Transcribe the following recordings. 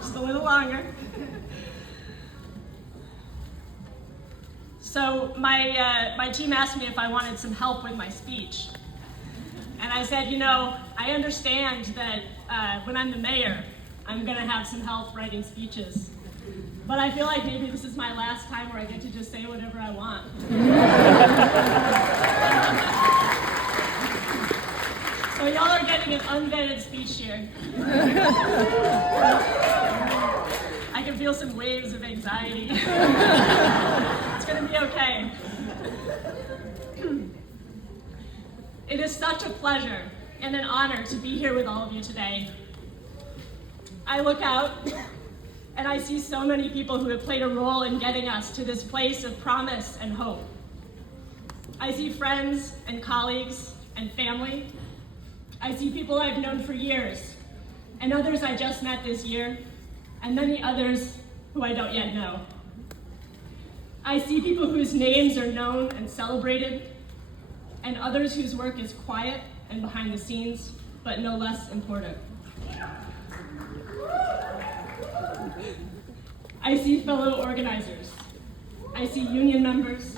Just a little longer. So my team asked me if I wanted some help with my speech. And I said, you know, I understand that when I'm the mayor, I'm gonna have some help writing speeches. But I feel like maybe this is my last time where I get to just say whatever I want. So y'all are getting an unvetted speech here. I can feel some waves of anxiety. It's gonna be okay. It is such a pleasure and an honor to be here with all of you today. I look out and I see so many people who have played a role in getting us to this place of promise and hope. I see friends and colleagues and family. I see people I've known for years, and others I just met this year, and many others who I don't yet know. I see people whose names are known and celebrated, and others whose work is quiet and behind the scenes, but no less important. I see fellow organizers. I see union members.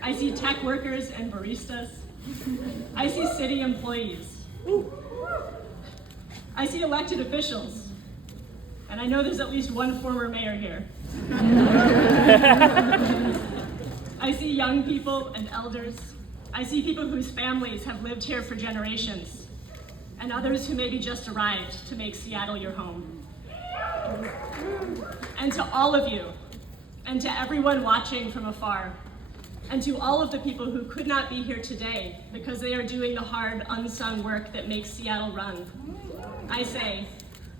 I see tech workers and baristas. I see city employees. I see elected officials. And I know there's at least one former mayor here. I see young people and elders. I see people whose families have lived here for generations, and others who maybe just arrived to make Seattle your home. And to all of you, and to everyone watching from afar, and to all of the people who could not be here today because they are doing the hard, unsung work that makes Seattle run, I say,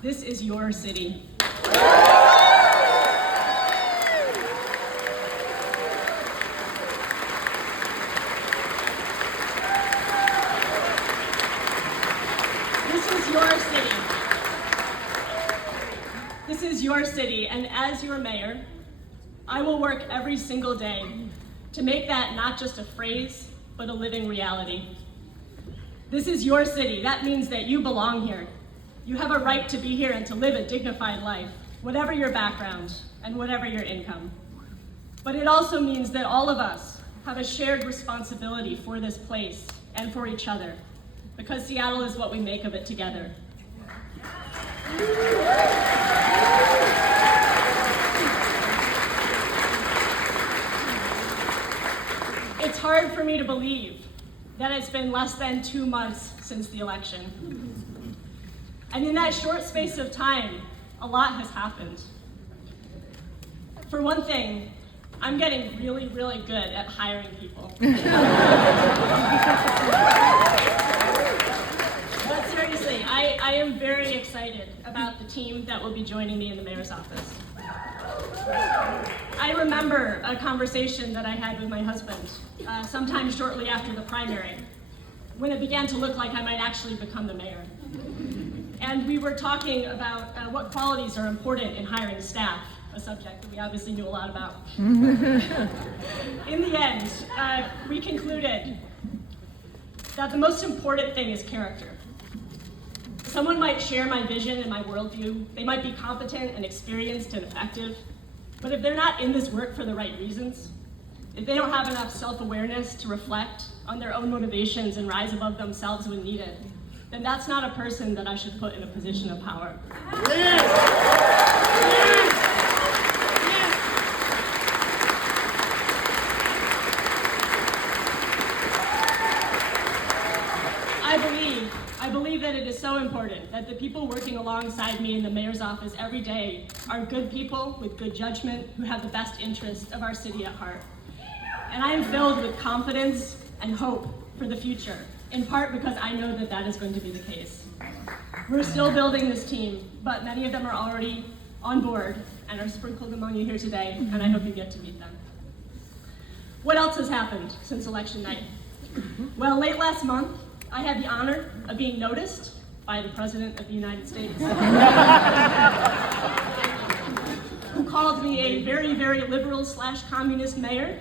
this is your city. This is your city, and as your mayor, I will work every single day to make that not just a phrase, but a living reality. This is your city. That means that you belong here. You have a right to be here and to live a dignified life, whatever your background and whatever your income. But it also means that all of us have a shared responsibility for this place and for each other, because Seattle is what we make of it together. It's hard for me to believe that it's been less than 2 months since the election. And in that short space of time, a lot has happened. For one thing, I'm getting really, really good at hiring people. But seriously, I am very excited about the team that will be joining me in the mayor's office. I remember a conversation that I had with my husband sometime shortly after the primary, when it began to look like I might actually become the mayor. And we were talking about what qualities are important in hiring staff, a subject that we obviously knew a lot about. In the end, we concluded that the most important thing is character. Someone might share my vision and my worldview. They might be competent and experienced and effective. But if they're not in this work for the right reasons, if they don't have enough self-awareness to reflect on their own motivations and rise above themselves when needed, then that's not a person that I should put in a position of power. I believe that it is so important that the people working alongside me in the mayor's office every day are good people with good judgment who have the best interest of our city at heart. And I am filled with confidence and hope for the future, in part because I know that that is going to be the case. We're still building this team, but many of them are already on board and are sprinkled among you here today, and I hope you get to meet them. What else has happened since election night? Well, late last month, I had the honor of being noticed by the President of the United States, who called me a very, very liberal/communist mayor.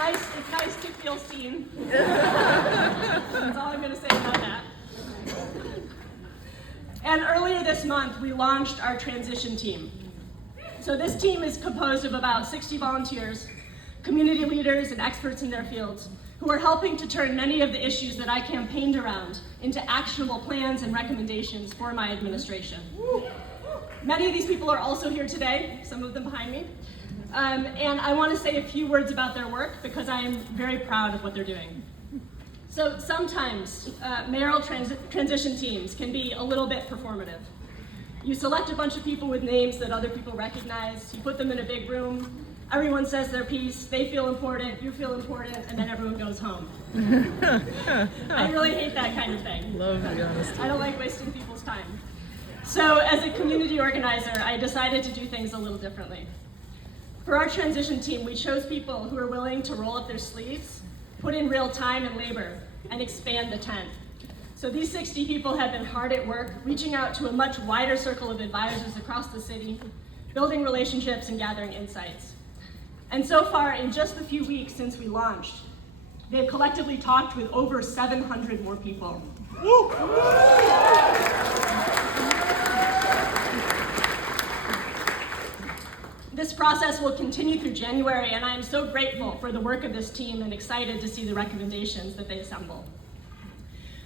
nice to feel seen. That's all I'm gonna say about that. And earlier this month, we launched our transition team. So this team is composed of about 60 volunteers, community leaders, and experts in their fields who are helping to turn many of the issues that I campaigned around into actionable plans and recommendations for my administration. Many of these people are also here today, some of them behind me. And I want to say a few words about their work because I am very proud of what they're doing. So sometimes mayoral transition teams can be a little bit performative. You select a bunch of people with names that other people recognize, you put them in a big room, everyone says their piece, they feel important, you feel important, and then everyone goes home. I really hate that kind of thing. Love the honesty. I don't like wasting people's time. So as a community organizer, I decided to do things a little differently. For our transition team, we chose people who are willing to roll up their sleeves, put in real time and labor, and expand the tent. So these 60 people have been hard at work, reaching out to a much wider circle of advisors across the city, building relationships and gathering insights. And so far, in just the few weeks since we launched, they've collectively talked with over 700 more people. This process will continue through January, and I am so grateful for the work of this team and excited to see the recommendations that they assemble.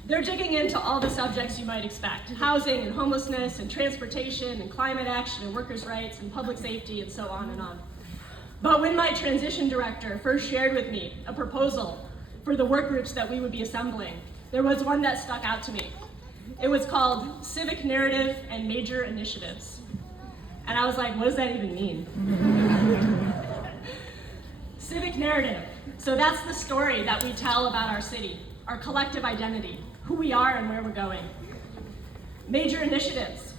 They're digging into all the subjects you might expect: housing and homelessness and transportation and climate action and workers' rights and public safety and so on and on. But when my transition director first shared with me a proposal for the work groups that we would be assembling, there was one that stuck out to me. It was called Civic Narrative and Major Initiatives. And I was like, what does that even mean? Civic narrative. So that's the story that we tell about our city, our collective identity, who we are and where we're going. Major initiatives.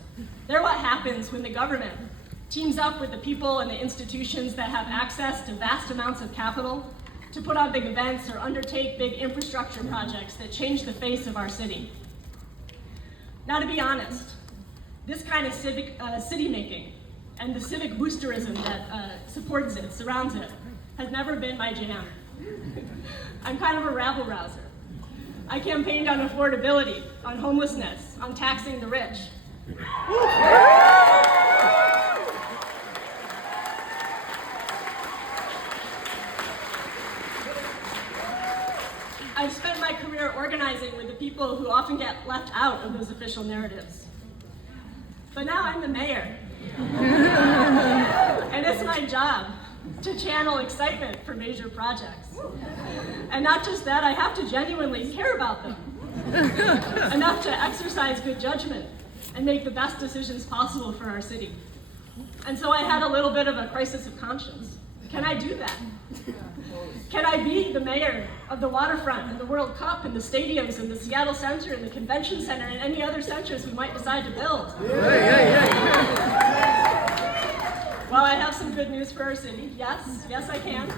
They're what happens when the government teams up with the people and the institutions that have access to vast amounts of capital to put on big events or undertake big infrastructure projects that change the face of our city. Now, to be honest, this kind of city making and the civic boosterism that supports it, surrounds it, has never been my jam. I'm kind of a rabble-rouser. I campaigned on affordability, on homelessness, on taxing the rich. I've spent my career organizing with the people who often get left out of those official narratives. But now I'm the mayor. And it's my job to channel excitement for major projects. And not just that, I have to genuinely care about them. Enough to exercise good judgment and make the best decisions possible for our city. And so I had a little bit of a crisis of conscience. Can I do that? Can I be the mayor of the waterfront and the World Cup and the stadiums and the Seattle Center and the Convention Center and any other centers we might decide to build? Well, I have some good news for our city. Yes, I can.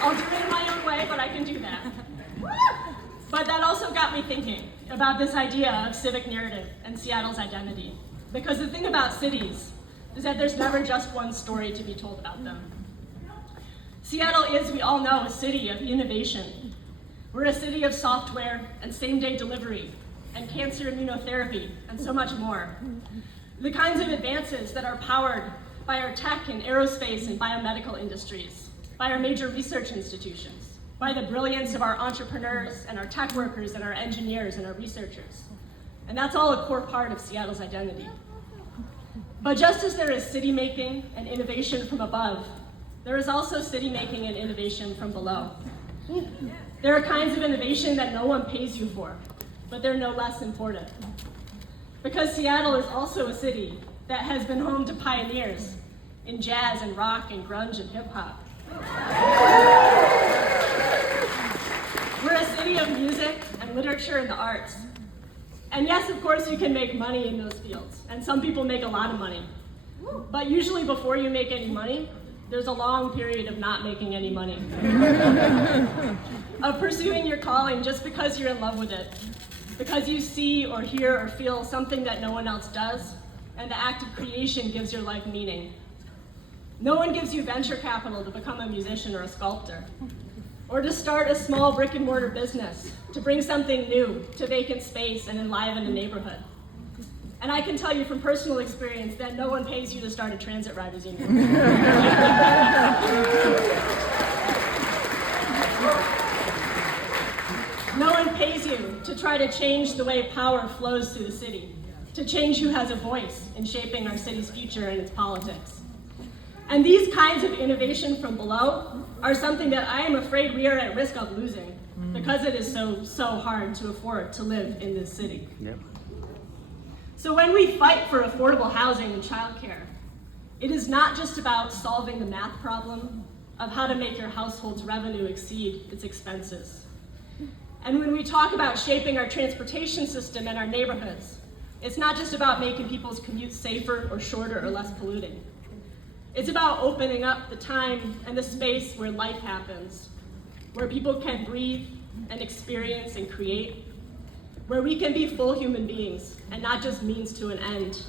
I'll do it in my own way, but I can do that. But that also got me thinking about this idea of civic narrative and Seattle's identity. Because the thing about cities is that there's never just one story to be told about them. Seattle is, we all know, a city of innovation. We're a city of software and same-day delivery and cancer immunotherapy and so much more. The kinds of advances that are powered by our tech and aerospace and biomedical industries, by our major research institutions, by the brilliance of our entrepreneurs and our tech workers and our engineers and our researchers. And that's all a core part of Seattle's identity. But just as there is city making and innovation from above, there is also city making and innovation from below. There are kinds of innovation that no one pays you for, but they're no less important. Because Seattle is also a city that has been home to pioneers in jazz and rock and grunge and hip hop. We're a city of music and literature and the arts. And yes, of course, you can make money in those fields, and some people make a lot of money. But usually before you make any money, there's a long period of not making any money. Of pursuing your calling just because you're in love with it, because you see or hear or feel something that no one else does, and the act of creation gives your life meaning. No one gives you venture capital to become a musician or a sculptor, or to start a small brick and mortar business, to bring something new to vacant space and enliven a neighborhood. And I can tell you from personal experience that no one pays you to start a transit riders union. No one pays you to try to change the way power flows through the city, to change who has a voice in shaping our city's future and its politics. And these kinds of innovation from below are something that I am afraid we are at risk of losing because it is so hard to afford to live in this city. Yep. So when we fight for affordable housing and childcare, it is not just about solving the math problem of how to make your household's revenue exceed its expenses. And when we talk about shaping our transportation system and our neighborhoods, it's not just about making people's commutes safer or shorter or less polluting. It's about opening up the time and the space where life happens, where people can breathe and experience and create, where we can be full human beings and not just means to an end.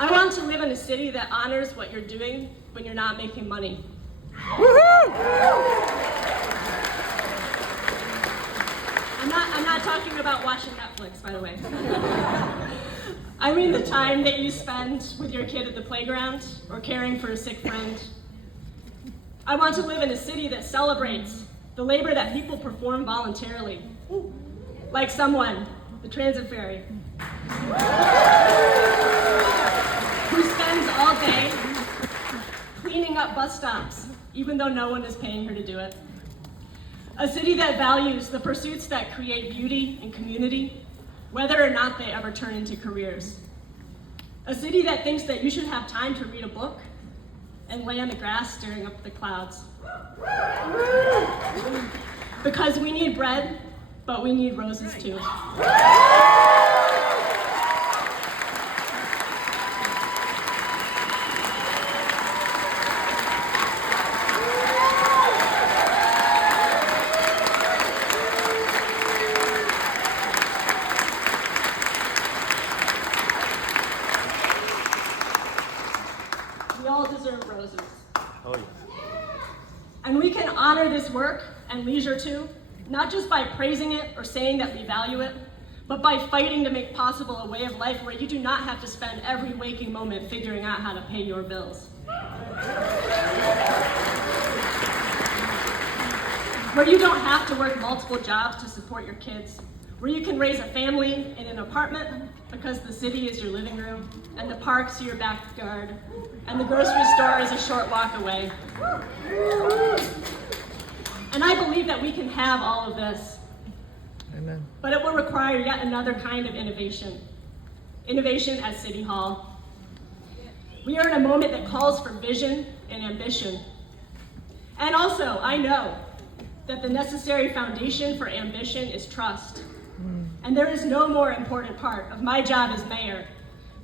I want to live in a city that honors what you're doing when you're not making money. I'm not talking about watching Netflix, by the way. I mean the time that you spend with your kid at the playground or caring for a sick friend. I want to live in a city that celebrates the labor that people perform voluntarily, like someone, the transit fairy, who spends all day cleaning up bus stops, even though no one is paying her to do it. A city that values the pursuits that create beauty and community, whether or not they ever turn into careers. A city that thinks that you should have time to read a book and lay on the grass staring up at the clouds. Because we need bread, but we need roses too. And we can honor this work and leisure too, not just by praising it or saying that we value it, but by fighting to make possible a way of life where you do not have to spend every waking moment figuring out how to pay your bills. Where you don't have to work multiple jobs to support your kids. Where you can raise a family in an apartment because the city is your living room, and the park's your backyard, and the grocery store is a short walk away. And I believe that we can have all of this. Amen. But it will require yet another kind of innovation. Innovation at City Hall. We are in a moment that calls for vision and ambition. And also, I know that the necessary foundation for ambition is trust. And there is no more important part of my job as mayor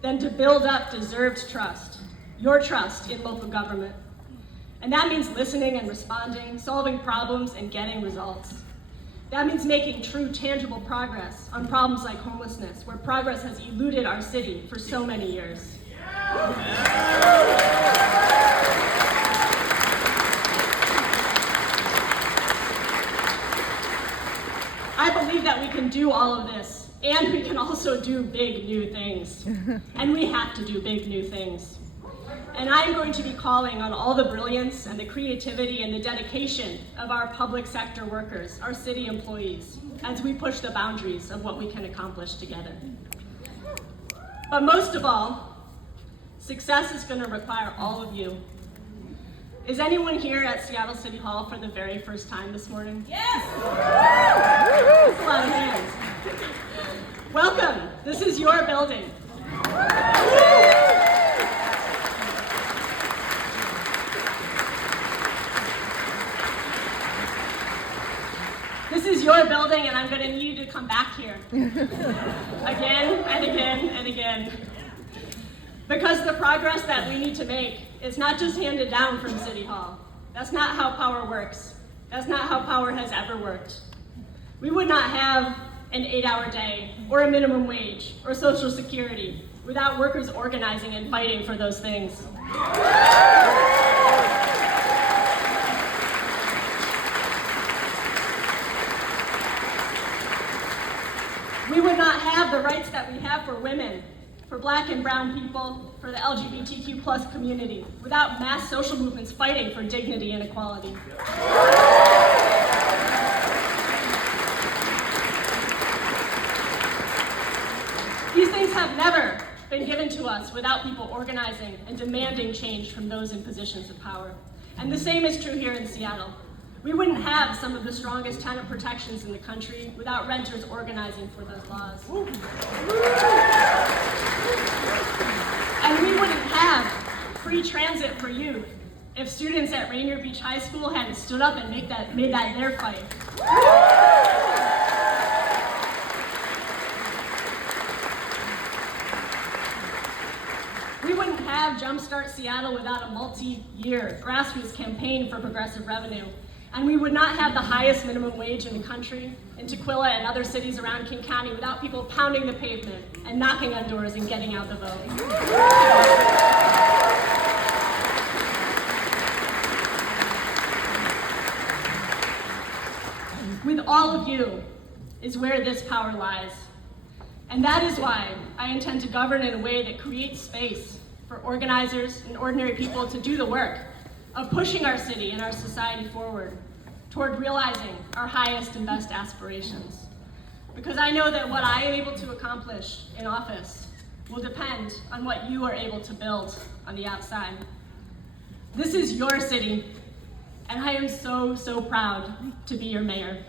than to build up deserved trust, your trust in local government. And that means listening and responding, solving problems and getting results. That means making true, tangible progress on problems like homelessness, where progress has eluded our city for so many years. I believe that we can do all of this, and we can also do big new things. And we have to do big new things. And I'm going to be calling on all the brilliance and the creativity and the dedication of our public sector workers, our city employees, as we push the boundaries of what we can accomplish together. But most of all, success is going to require all of you. Is anyone here at Seattle City Hall for the very first time this morning? Yes! That's a lot of hands. Welcome. This is your building. This is your building, and I'm going to need you to come back here. Again and again and again. Because the progress that we need to make is not just handed down from City Hall. That's not how power works. That's not how power has ever worked. We would not have an 8-hour day, or a minimum wage, or Social Security without workers organizing and fighting for those things. We would not have the rights that we have for women, for Black and brown people, for the LGBTQ+ community, without mass social movements fighting for dignity and equality. These things have never been given to us without people organizing and demanding change from those in positions of power. And the same is true here in Seattle. We wouldn't have some of the strongest tenant protections in the country without renters organizing for those laws. And we wouldn't have free transit for youth if students at Rainier Beach High School hadn't stood up and made that their fight. We wouldn't have Jumpstart Seattle without a multi-year grassroots campaign for progressive revenue. And we would not have the highest minimum wage in the country, in Tukwila and other cities around King County, without people pounding the pavement and knocking on doors and getting out the vote. With all of you is where this power lies. And that is why I intend to govern in a way that creates space for organizers and ordinary people to do the work of pushing our city and our society forward toward realizing our highest and best aspirations. Because I know that what I am able to accomplish in office will depend on what you are able to build on the outside. This is your city, and I am so, so proud to be your mayor.